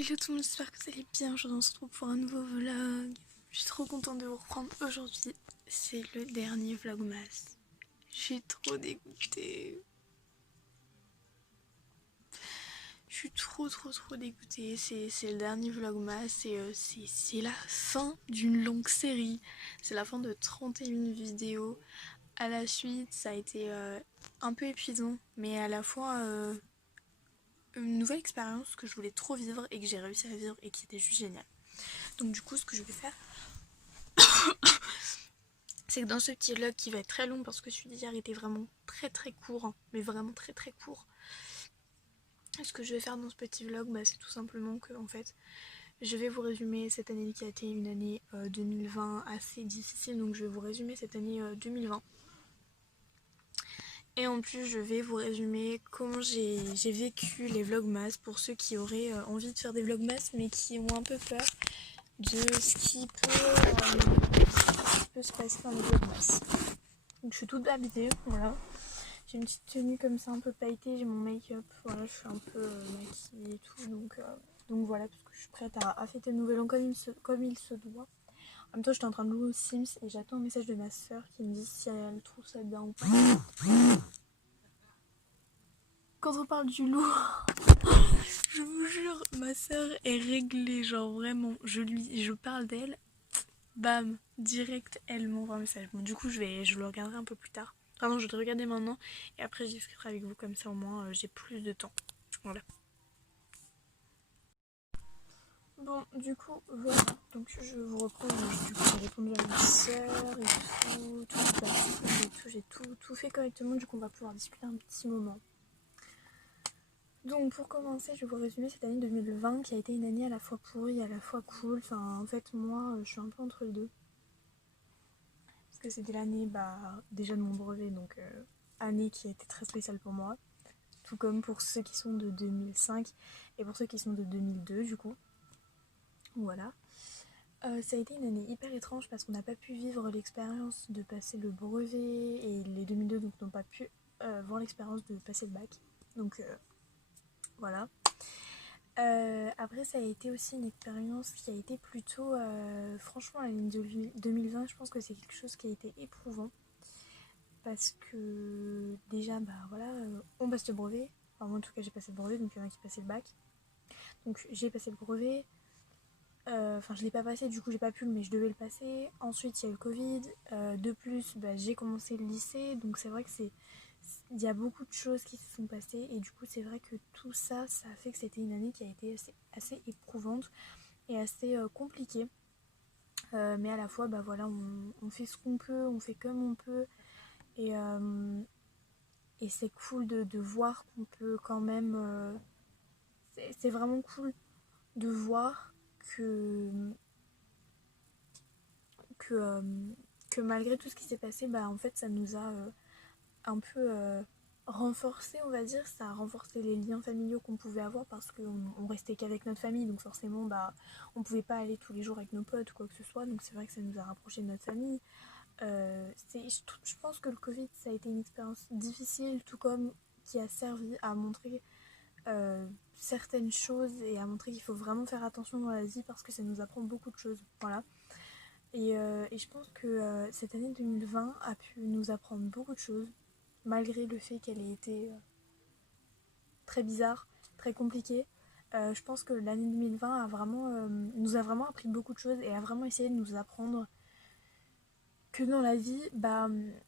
Hello tout le monde, j'espère que vous allez bien. Aujourd'hui on se retrouve pour un nouveau vlog. Je suis trop contente de vous reprendre aujourd'hui. C'est le dernier vlogmas. Je suis trop dégoûtée. Je suis trop dégoûtée. C'est le dernier vlogmas et c'est la fin d'une longue série. C'est la fin de 31 vidéos. À la suite, ça a été un peu épuisant, mais à la fois une nouvelle expérience que je voulais trop vivre et que j'ai réussi à vivre et qui était juste géniale. Donc du coup, ce que je vais faire, c'est que dans ce petit vlog qui va être très long parce que celui d'hier était vraiment très court, hein, mais vraiment très court. Ce que je vais faire dans ce petit vlog, c'est tout simplement que en fait, je vais vous résumer cette année qui a été une année 2020 assez difficile, donc je vais vous résumer cette année 2020. Et en plus, je vais vous résumer comment j'ai vécu les vlogmas pour ceux qui auraient envie de faire des vlogmas mais qui ont un peu peur de ce qui peut se passer dans les vlogmas. Donc je suis toute habillée, voilà. J'ai une petite tenue comme ça un peu pailletée, j'ai mon make-up, voilà, je suis un peu maquillée et tout, donc voilà, parce que je suis prête à fêter le nouvel an comme il se doit. En même temps, j'étais en train de jouer aux Sims et j'attends un message de ma soeur qui me dit si elle trouve ça bien ou pas. Quand on parle du loup, je vous jure, ma soeur est réglée, genre vraiment, je parle d'elle, bam, direct, elle m'envoie un message. Bon, du coup, je le regarderai un peu plus tard. Pardon, je vais le regarder maintenant et après je discuterai avec vous, comme ça au moins j'ai plus de temps. Voilà. Bon, du coup, voilà. Donc je vous reprends. Du coup, j'ai répondu à ma soeur et j'ai tout fait correctement. Du coup, on va pouvoir discuter un petit moment. Donc pour commencer, je vais vous résumer cette année 2020 qui a été une année à la fois pourrie, à la fois cool. Enfin, en fait, moi, je suis un peu entre les deux. Parce que c'était l'année déjà de mon brevet, donc année qui a été très spéciale pour moi. Tout comme pour ceux qui sont de 2005 et pour ceux qui sont de 2002 du coup. Voilà. Ça a été une année hyper étrange parce qu'on n'a pas pu vivre l'expérience de passer le brevet et les 2002 donc n'ont pas pu voir l'expérience de passer le bac. Donc voilà. Après ça a été aussi une expérience qui a été plutôt franchement l'année 2020 je pense que c'est quelque chose qui a été éprouvant parce que déjà voilà on passe le brevet, enfin moi en tout cas j'ai passé le brevet donc il y en a qui passaient le bac, donc j'ai passé le brevet, enfin je l'ai pas passé du coup j'ai pas pu mais je devais le passer. Ensuite il y a eu le Covid, de plus j'ai commencé le lycée donc c'est vrai que il y a beaucoup de choses qui se sont passées et du coup c'est vrai que tout ça a fait que c'était une année qui a été assez éprouvante et assez compliquée, mais à la fois voilà on fait ce qu'on peut, on fait comme on peut et c'est cool de voir qu'on peut quand même c'est vraiment cool de voir que, euh, que malgré tout ce qui s'est passé, en fait ça nous a un peu renforcé, on va dire. Ça a renforcé les liens familiaux qu'on pouvait avoir parce qu'on restait qu'avec notre famille, donc forcément on pouvait pas aller tous les jours avec nos potes ou quoi que ce soit, donc c'est vrai que ça nous a rapprochés de notre famille. Je pense que le Covid ça a été une expérience difficile, tout comme qui a servi à montrer certaines choses et à montrer qu'il faut vraiment faire attention dans la vie parce que ça nous apprend beaucoup de choses. Voilà. Et je pense que cette année 2020 a pu nous apprendre beaucoup de choses, malgré le fait qu'elle ait été très bizarre, très compliquée. Je pense que l'année 2020 nous a vraiment appris beaucoup de choses et a vraiment essayé de nous apprendre que dans la vie,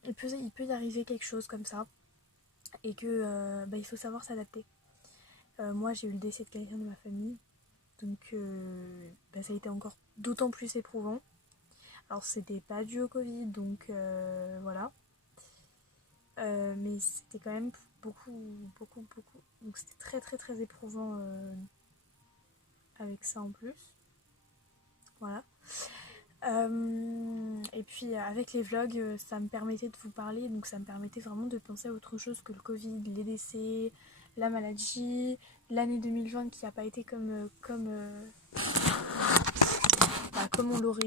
il peut y arriver quelque chose comme ça et que il faut savoir s'adapter. Moi, j'ai eu le décès de quelqu'un de ma famille, donc ça a été encore d'autant plus éprouvant. Alors, c'était pas dû au Covid, donc voilà. Mais c'était quand même beaucoup. Donc, c'était très éprouvant avec ça en plus. Voilà. Et puis avec les vlogs, ça me permettait de vous parler, donc ça me permettait vraiment de penser à autre chose que le Covid, les décès, la maladie, l'année 2020 qui n'a pas été comme on l'aurait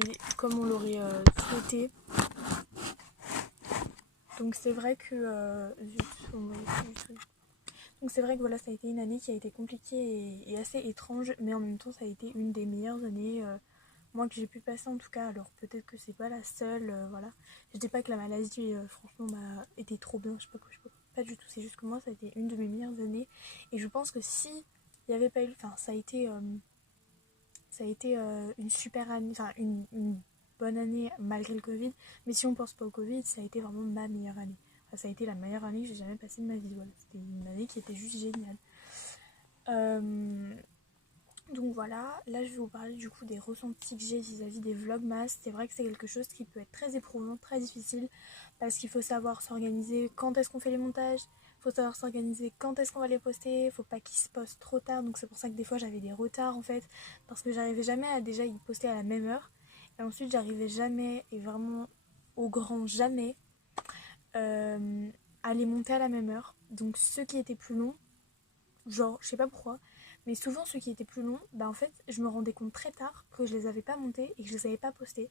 souhaité. Donc c'est vrai que Donc c'est vrai que voilà, ça a été une année qui a été compliquée et assez étrange, mais en même temps ça a été une des meilleures années, moi que j'ai pu passer en tout cas. Alors peut-être que c'est pas la seule, voilà. Je dis pas que la maladie franchement m'a été trop bien, je sais pas du tout, c'est juste que moi ça a été une de mes meilleures années. Et je pense que si il n'y avait pas eu, enfin ça a été une super année, enfin une bonne année malgré le Covid. Mais si on pense pas au Covid, ça a été vraiment ma meilleure année. Enfin, ça a été la meilleure année que j'ai jamais passée de ma vie. Voilà. C'était une année qui était juste géniale. Euh, donc voilà, là je vais vous parler du coup des ressentis que j'ai vis-à-vis des vlogmas. C'est vrai que c'est quelque chose qui peut être très éprouvant, très difficile, parce qu'il faut savoir s'organiser quand est-ce qu'on fait les montages, il faut savoir s'organiser quand est-ce qu'on va les poster, il faut pas qu'ils se postent trop tard, donc c'est pour ça que des fois j'avais des retards en fait, parce que j'arrivais jamais à déjà y poster à la même heure, et ensuite j'arrivais jamais, et vraiment au grand jamais, euh, à les monter à la même heure. Donc ceux qui étaient plus longs, genre, je sais pas pourquoi, mais souvent ceux qui étaient plus longs, bah en fait, je me rendais compte très tard que je les avais pas montés et que je les avais pas postés.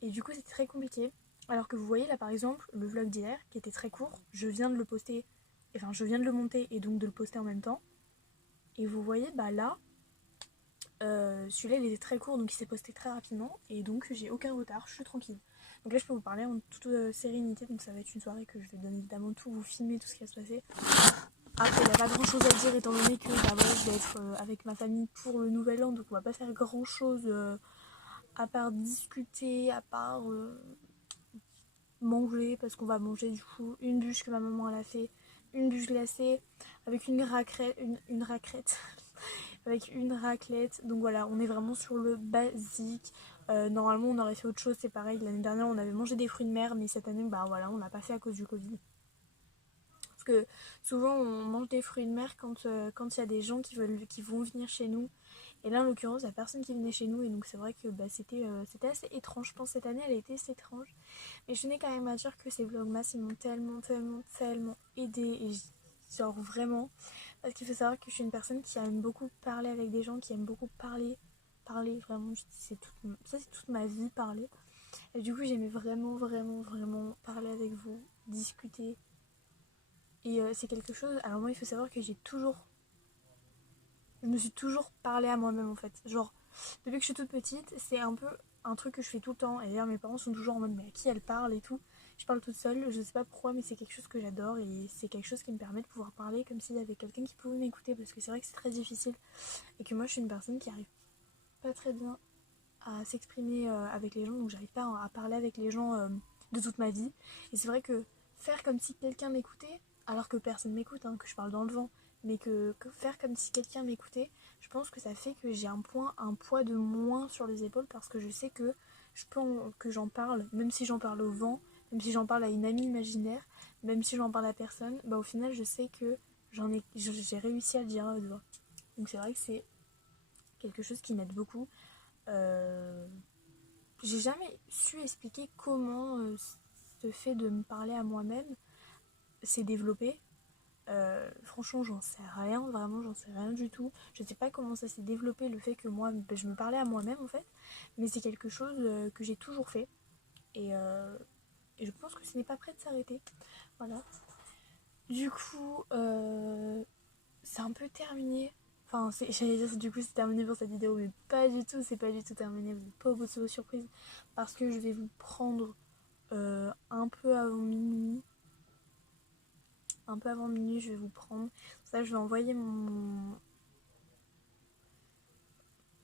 Et du coup, c'était très compliqué. Alors que vous voyez là par exemple, le vlog d'hier, qui était très court, je viens de le poster, enfin je viens de le monter et donc de le poster en même temps. Et vous voyez, bah là, celui-là il était très court donc il s'est posté très rapidement et donc j'ai aucun retard, je suis tranquille. Donc là je peux vous parler en toute sérénité, donc ça va être une soirée que je vais bien évidemment tout vous filmer, tout ce qui va se passer. Après, il n'y a pas grand chose à dire étant donné que bah, voilà, je vais être avec ma famille pour le nouvel an, donc on va pas faire grand chose à part discuter, à part manger, parce qu'on va manger du coup une bûche que ma maman elle a fait, une bûche glacée, avec une raclette, une raclette, avec une raclette. Donc voilà, on est vraiment sur le basique. Normalement, on aurait fait autre chose, c'est pareil. L'année dernière, on avait mangé des fruits de mer, mais cette année, bah voilà, on l'a pas fait à cause du Covid. Parce que souvent on mange des fruits de mer quand il y a des gens qui vont venir chez nous. Et là en l'occurrence il n'y a personne qui venait chez nous et donc c'est vrai que bah, c'était assez étrange. Je pense que cette année elle a été assez étrange. Mais je tenais quand même à dire que ces vlogmas ils m'ont tellement aidé et genre vraiment. Parce qu'il faut savoir que je suis une personne qui aime beaucoup parler avec des gens, qui aime beaucoup parler vraiment, ça c'est toute ma vie parler. Et du coup j'aimais vraiment parler avec vous, discuter. Et c'est quelque chose. Alors, moi, il faut savoir que je me suis toujours parlé à moi-même en fait. Genre, depuis que je suis toute petite, c'est un peu un truc que je fais tout le temps. Et d'ailleurs, mes parents sont toujours en mode, mais à qui elle parle et tout. Je parle toute seule, je sais pas pourquoi, mais c'est quelque chose que j'adore. Et c'est quelque chose qui me permet de pouvoir parler comme s'il y avait quelqu'un qui pouvait m'écouter. Parce que c'est vrai que c'est très difficile. Et que moi, je suis une personne qui arrive pas très bien à s'exprimer avec les gens. Donc, j'arrive pas à parler avec les gens de toute ma vie. Et c'est vrai que faire comme si quelqu'un m'écoutait, alors que personne m'écoute, hein, que je parle dans le vent, mais que faire comme si quelqu'un m'écoutait, je pense que ça fait que j'ai un poids de moins sur les épaules parce que je sais que que j'en parle, même si j'en parle au vent, même si j'en parle à une amie imaginaire, même si j'en parle à personne, bah au final je sais que j'ai réussi à le dire à haute voix. Donc c'est vrai que c'est quelque chose qui m'aide beaucoup. Euh, j'ai jamais su expliquer comment ce fait de me parler à moi-même s'est développé. Franchement, j'en sais rien, vraiment, j'en sais rien du tout. Je sais pas comment ça s'est développé, le fait que moi, je me parlais à moi-même en fait, mais c'est quelque chose que j'ai toujours fait et je pense que ce n'est pas prêt de s'arrêter. Voilà. Du coup, c'est un peu terminé. Enfin, j'allais dire du coup c'est terminé pour cette vidéo, mais pas du tout, c'est pas du tout terminé. Vous n'êtes pas au bout de vos surprises parce que je vais vous prendre un peu avant minuit. Un peu avant minuit, je vais vous prendre. Ça, je vais envoyer mon.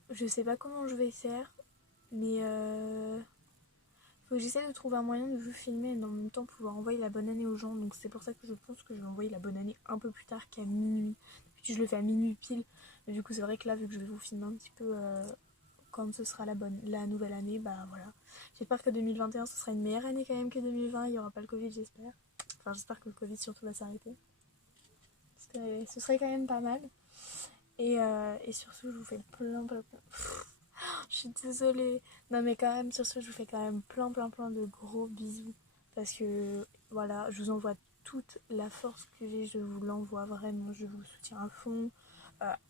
Je sais pas comment je vais faire, mais faut que j'essaie de trouver un moyen de vous filmer et en même temps pouvoir envoyer la bonne année aux gens. Donc c'est pour ça que je pense que je vais envoyer la bonne année un peu plus tard qu'à minuit. Puis je le fais à minuit pile. Mais du coup, c'est vrai que là, vu que je vais vous filmer un petit peu quand ce sera la nouvelle année, bah voilà. J'espère que 2021 ce sera une meilleure année quand même que 2020. Il n'y aura pas le Covid, j'espère. Enfin, j'espère que le Covid surtout va s'arrêter. Ce serait quand même pas mal. Et sur ce, je vous fais plein. Je suis désolée. Non, mais quand même, sur ce, je vous fais quand même plein de gros bisous. Parce que voilà, je vous envoie toute la force que j'ai. Je vous l'envoie vraiment. Je vous soutiens à fond.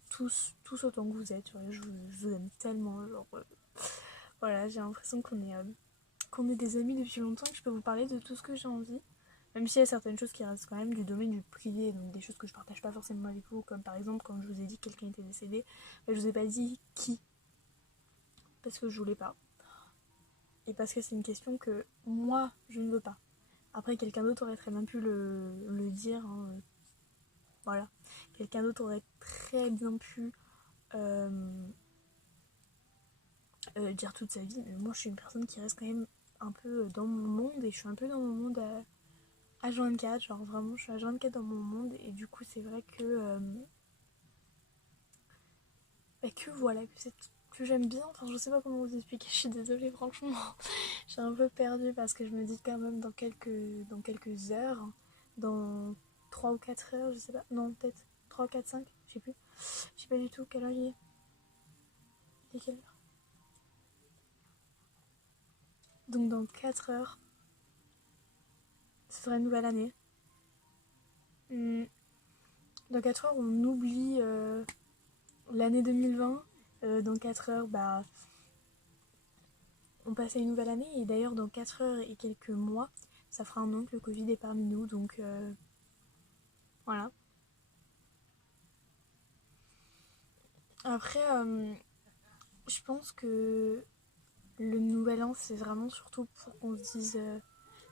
Tous autant que vous êtes. Ouais, je vous aime tellement. Genre, voilà, j'ai l'impression qu'on est des amis depuis longtemps. Que je peux vous parler de tout ce que j'ai envie. Même s'il y a certaines choses qui restent quand même du domaine du privé, donc des choses que je partage pas forcément avec vous, comme par exemple quand je vous ai dit que quelqu'un était décédé, je vous ai pas dit qui, parce que je voulais pas. Et parce que c'est une question que moi, je ne veux pas. Après, quelqu'un d'autre aurait très bien pu le dire, hein, voilà. Quelqu'un d'autre aurait très bien pu dire toute sa vie, mais moi je suis une personne qui reste quand même un peu dans mon monde, et je suis un peu dans mon monde H24, genre vraiment je suis H24 dans mon monde, et du coup c'est vrai que voilà, que j'aime bien, enfin je sais pas comment vous expliquer, je suis désolée franchement, je suis un peu perdue parce que je me dis quand même dans quelques heures, dans 3 ou 4 heures, je sais pas, non peut-être 3, 4, 5, je sais plus, je sais pas du tout quelle heure il est. Il est quelle heure? Donc dans 4 heures, ce sera une nouvelle année. Dans 4 heures, on oublie l'année 2020. Dans 4 heures, bah, on passe à une nouvelle année. Et d'ailleurs, dans 4 heures et quelques mois, ça fera un an que le Covid est parmi nous. Donc voilà. Après, je pense que le nouvel an, c'est vraiment surtout pour qu'on se dise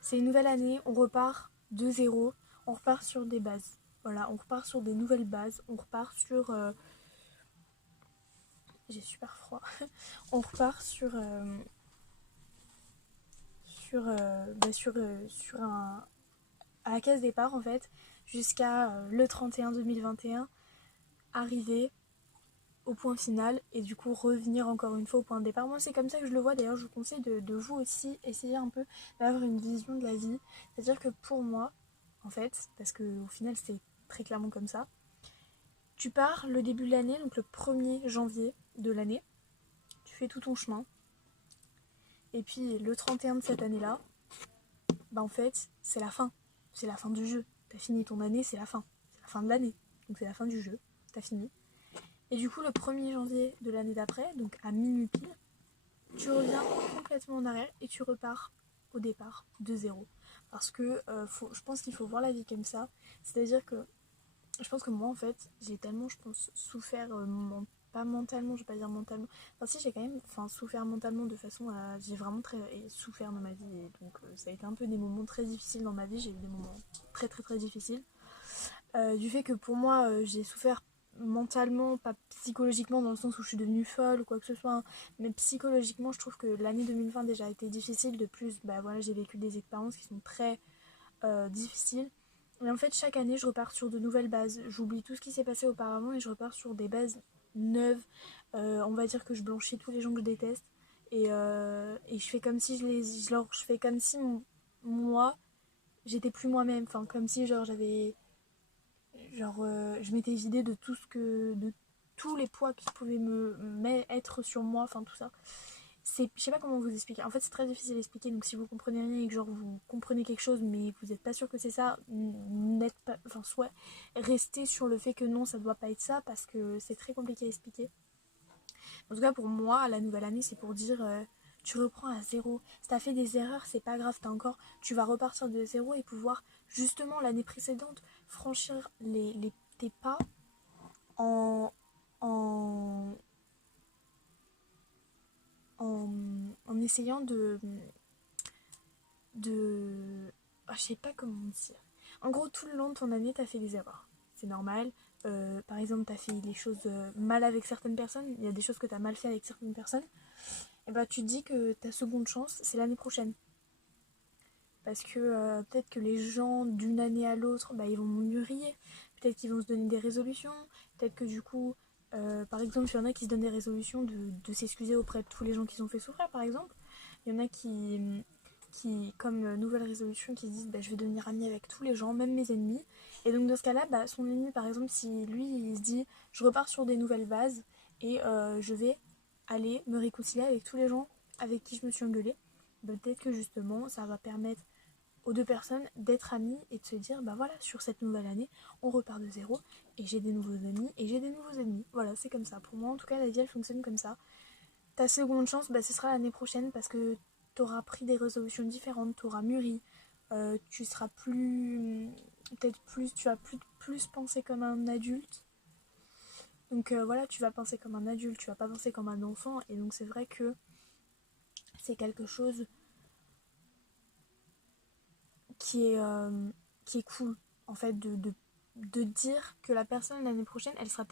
c'est une nouvelle année, on repart de zéro, on repart sur des bases. Voilà, on repart sur des nouvelles bases, on repart sur. J'ai super froid. On repart sur à la case départ en fait, jusqu'à le 31 2021, arriver au point final et du coup revenir encore une fois au point de départ. Moi c'est comme ça que je le vois, d'ailleurs je vous conseille de vous aussi essayer un peu d'avoir une vision de la vie. C'est-à-dire que pour moi, en fait, parce que au final c'est très clairement comme ça, tu pars le début de l'année, donc le 1er janvier de l'année, tu fais tout ton chemin, et puis le 31 de cette année-là, bah en fait, c'est la fin. C'est la fin du jeu. T'as fini ton année, c'est la fin. C'est la fin de l'année. Donc c'est la fin du jeu. T'as fini. Et du coup, le 1er janvier de l'année d'après, donc à minuit pile, tu reviens complètement en arrière et tu repars au départ de zéro. Parce que je pense qu'il faut voir la vie comme ça. C'est-à-dire que je pense que moi, en fait, j'ai tellement, je pense, souffert, pas mentalement, je vais pas dire mentalement. Enfin, si, j'ai quand même souffert mentalement de façon à. J'ai vraiment très souffert dans ma vie. Et donc, ça a été un peu des moments très difficiles dans ma vie. J'ai eu des moments très, très, très difficiles. Du fait que pour moi, j'ai souffert mentalement, pas psychologiquement, dans le sens où je suis devenue folle ou quoi que ce soit, hein, mais psychologiquement, je trouve que l'année 2020 déjà a été difficile. De plus, bah voilà, j'ai vécu des expériences qui sont très difficiles. Et en fait, chaque année, je repars sur de nouvelles bases. J'oublie tout ce qui s'est passé auparavant et je repars sur des bases neuves. On va dire que je blanchis tous les gens que je déteste. Et je fais comme si je fais comme si moi, j'étais plus moi-même. Enfin, comme si genre j'avais. Je m'étais vidée de de tous les poids qui pouvaient être sur moi. Enfin, tout ça. Je sais pas comment vous expliquer. En fait, c'est très difficile à expliquer. Donc, si vous comprenez rien et que genre vous comprenez quelque chose, mais vous n'êtes pas sûr que c'est ça, n'êtes pas, enfin, soit restez sur le fait que non, ça doit pas être ça parce que c'est très compliqué à expliquer. En tout cas, pour moi, la nouvelle année, c'est pour dire tu reprends à zéro. Si t'as fait des erreurs, c'est pas grave. Tu vas repartir de zéro et pouvoir justement l'année précédente franchir tes pas en en en essayant de... Ah, je sais pas comment dire. En gros, tout le long de ton année, t'as fait des erreurs. C'est normal. Par exemple, t'as fait des choses mal avec certaines personnes. Il y a des choses que t'as mal fait avec certaines personnes. Et bah, tu te dis que ta seconde chance, c'est l'année prochaine. Parce que peut-être que les gens, d'une année à l'autre, bah, ils vont mûrir. Peut-être qu'ils vont se donner des résolutions. Peut-être que du coup, par exemple, il y en a qui se donnent des résolutions de s'excuser auprès de tous les gens qu'ils ont fait souffrir, par exemple. Il y en a qui comme nouvelle résolution, qui se disent bah, je vais devenir amie avec tous les gens, même mes ennemis. Et donc dans ce cas-là, bah, son ennemi par exemple, si lui il se dit je repars sur des nouvelles bases et je vais aller me réconcilier avec tous les gens avec qui je me suis engueulée, bah, peut-être que justement ça va permettre aux deux personnes d'être amies et de se dire bah voilà, sur cette nouvelle année on repart de zéro et j'ai des nouveaux amis et j'ai des nouveaux ennemis. Voilà, c'est comme ça. Pour moi en tout cas la vie elle fonctionne comme ça. Ta seconde chance, bah, ce sera l'année prochaine parce que t'auras pris des résolutions différentes, t'auras mûri, tu seras plus, peut-être plus, tu vas plus penser comme un adulte. Donc voilà, tu vas penser comme un adulte, tu vas pas penser comme un enfant. Et donc c'est vrai que c'est quelque chose qui est cool, en fait, de dire que la personne l'année prochaine, elle sera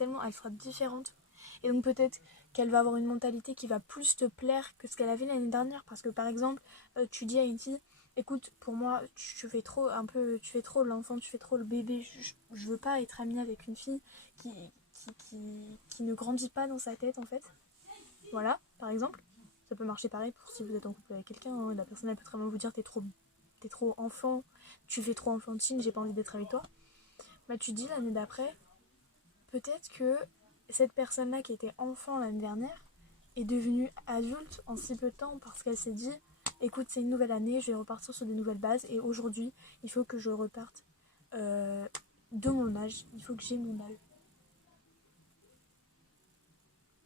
différente. Et donc peut-être qu'elle va avoir une mentalité qui va plus te plaire que ce qu'elle avait l'année dernière. Parce que par exemple, tu dis à une fille, écoute, pour moi, tu fais trop tu fais trop l'enfant, tu fais trop le bébé. Je veux pas être amie avec une fille qui ne grandit pas dans sa tête, en fait. Voilà, par exemple. Ça peut marcher pareil pour si vous êtes en couple avec quelqu'un. Hein, la personne, elle peut très bien vous dire, t'es trop enfant, tu fais trop enfantine, j'ai pas envie d'être avec toi. Bah tu dis l'année d'après, peut-être que cette personne-là qui était enfant l'année dernière est devenue adulte en si peu de temps parce qu'elle s'est dit, écoute, c'est une nouvelle année, je vais repartir sur des nouvelles bases et aujourd'hui, il faut que je reparte de mon âge, il faut que j'ai mon âge.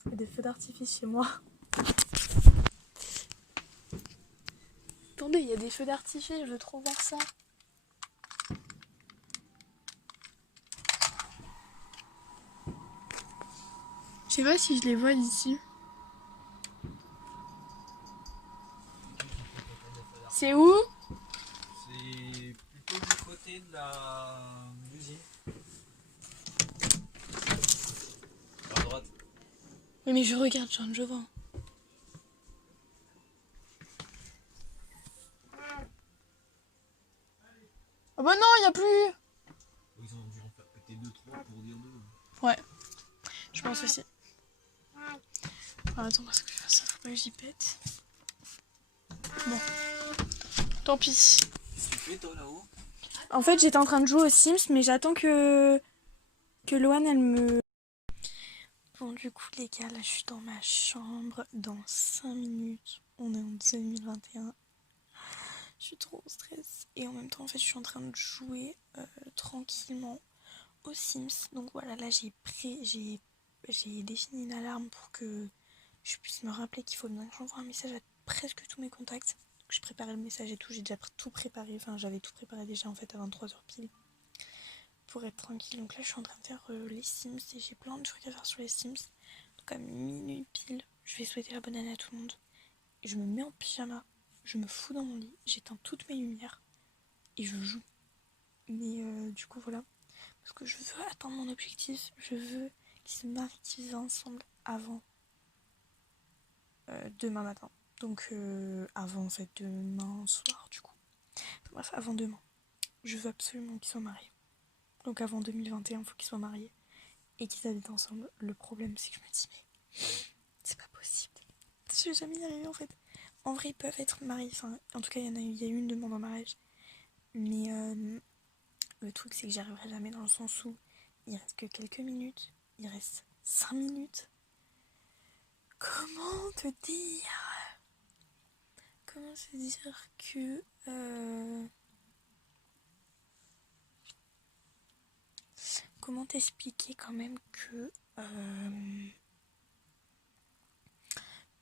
Il y a des feux d'artifice chez moi. Attendez, il y a des feux d'artifice, je veux trop voir ça. Je sais pas si je les vois d'ici. C'est où? C'est plutôt du côté de l'usine. À droite. Oui, mais je regarde, je vois. Ah bah non, il y a plus. Ils ont dû en faire péter 2-3 pour dire 2. Ouais, je pense aussi. Ah, attends, parce que ça faut pas que j'y pète. Bon, tant pis. Qu'est-ce que tu fais toi là-haut? En fait, j'étais en train de jouer aux Sims, mais j'attends que Loane, elle me... Bon, du coup, les gars, là, je suis dans ma chambre. Dans 5 minutes, on est en 2021. Je suis trop en stress. Et en même temps, en fait, je suis en train de jouer tranquillement aux Sims. Donc voilà, là, j'ai défini une alarme pour que je puisse me rappeler qu'il faut bien que j'envoie un message à presque tous mes contacts. Donc, je préparais le message et tout, j'ai déjà tout préparé. Enfin, j'avais tout préparé déjà en fait à 23h pile. Pour être tranquille. Donc là, je suis en train de faire les Sims et j'ai plein de trucs à faire sur les Sims. Donc à minuit pile, je vais souhaiter la bonne année à tout le monde. Et je me mets en pyjama, je me fous dans mon lit, j'éteins toutes mes lumières et je joue. Mais du coup, voilà. Parce que je veux atteindre mon objectif. Je veux qu'ils se marient, qu'ils vivent ensemble avant demain matin. Donc avant en fait demain soir du coup. Enfin, bref, avant demain. Je veux absolument qu'ils soient mariés. Donc avant 2021, il faut qu'ils soient mariés et qu'ils habitent ensemble. Le problème c'est que je me dis mais c'est pas possible. Je vais jamais y arriver en fait. En vrai ils peuvent être mariés. Enfin, en tout cas il y a eu une demande en mariage. Mais le truc c'est que j'y arriverai jamais dans le sens où il reste que quelques minutes. Il reste 5 minutes. Comment te dire? Comment se dire que comment t'expliquer quand même que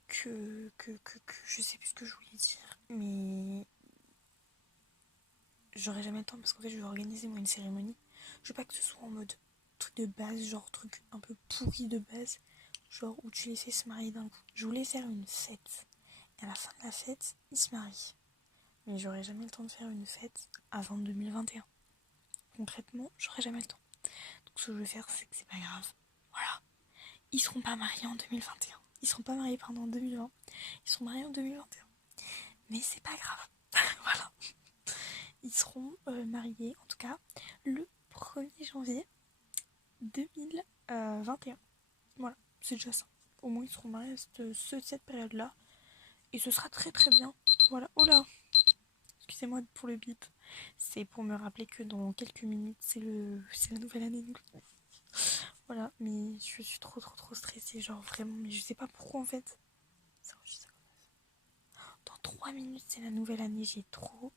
je sais plus ce que je voulais dire, mais j'aurai jamais le temps parce qu'en fait je vais organiser moi une cérémonie. Je veux pas que ce soit en mode truc de base, genre truc un peu pourri de base, genre où tu les fais se marier d'un coup. Je voulais faire une fête et à la fin de la fête ils se marient, mais j'aurai jamais le temps de faire une fête avant 2021. Concrètement, j'aurai jamais le temps. Donc ce que je vais faire c'est que c'est pas grave. Voilà. Ils seront pas mariés en 2021. Ils seront pas mariés pendant 2020. Ils seront mariés en 2021. Mais c'est pas grave. Voilà. Ils seront mariés, en tout cas, le 1er janvier 2021. Voilà, c'est déjà ça. Au moins, ils seront mariés à cette période-là. Et ce sera très très bien. Voilà. Oh là, excusez-moi pour le bip. C'est pour me rappeler que dans quelques minutes, c'est la nouvelle année. Donc... Voilà, mais je suis trop stressée. Genre vraiment, mais je sais pas pourquoi en fait. Ça enregistre comme ça. Dans 3 minutes, c'est la nouvelle année. J'ai trop...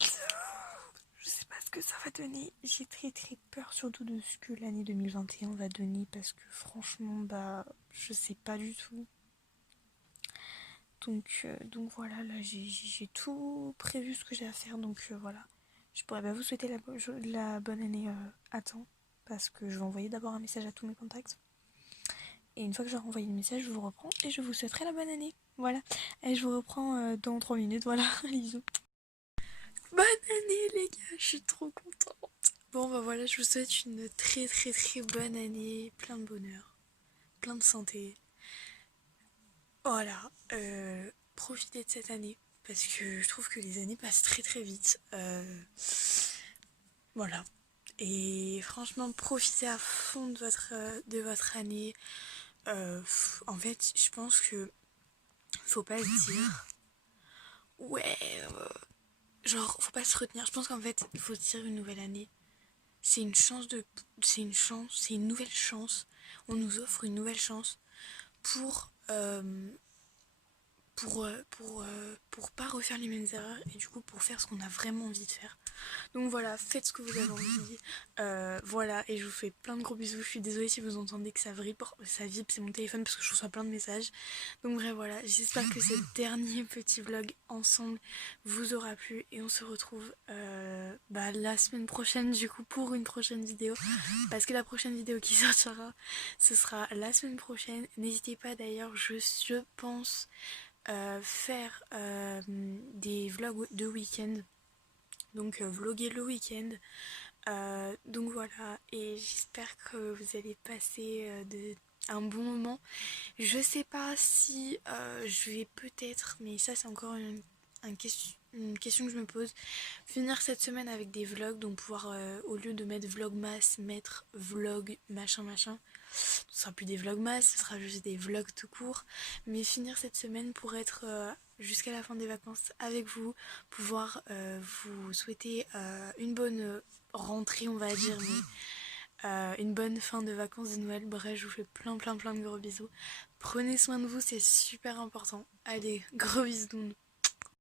Je sais pas ce que ça va donner. J'ai très peur surtout de ce que l'année 2021 va donner parce que franchement, bah, je sais pas du tout. Donc voilà, là j'ai tout prévu ce que j'ai à faire, donc voilà. Je pourrais vous souhaiter la bonne année à temps, parce que je vais envoyer d'abord un message à tous mes contacts. Et une fois que j'aurai envoyé le message, je vous reprends et je vous souhaiterai la bonne année. Voilà. Et je vous reprends dans 3 minutes, voilà. Bisous. Bonne année les gars, je suis trop contente. Bon bah voilà, je vous souhaite une très très très bonne année, plein de bonheur, plein de santé. Voilà, profitez de cette année parce que je trouve que les années passent très très vite. Voilà. Et franchement, profitez à fond de votre année. En fait, je pense que faut pas se dire ouais, genre faut pas se retenir. Je pense qu'en fait, il faut se dire une nouvelle année. C'est une chance c'est une nouvelle chance. On nous offre une nouvelle chance pour pour pas refaire les mêmes erreurs et du coup pour faire ce qu'on a vraiment envie de faire. Donc voilà, faites ce que vous avez envie. Voilà, et je vous fais plein de gros bisous. Je suis désolée si vous entendez que ça vibre, c'est mon téléphone parce que je reçois plein de messages. Donc bref, voilà, j'espère que ce dernier petit vlog ensemble vous aura plu et on se retrouve la semaine prochaine du coup pour une prochaine vidéo. Parce que la prochaine vidéo qui sortira, ce sera la semaine prochaine. N'hésitez pas d'ailleurs, je pense faire des vlogs de week-end. Donc vloguer le week-end. Donc voilà, et j'espère que vous allez passer un bon moment. Je sais pas si je vais peut-être, mais ça c'est encore une question que je me pose, finir cette semaine avec des vlogs, donc pouvoir au lieu de mettre vlogmas, mettre vlog machin machin. Ce sera plus des vlogmas, ce sera juste des vlogs tout court. Mais finir cette semaine pour être jusqu'à la fin des vacances avec vous, pouvoir vous souhaiter une bonne rentrée on va dire, mais une bonne fin de vacances de Noël. Bref, je vous fais plein de gros bisous. Prenez soin de vous, c'est super important. Allez, gros bisous.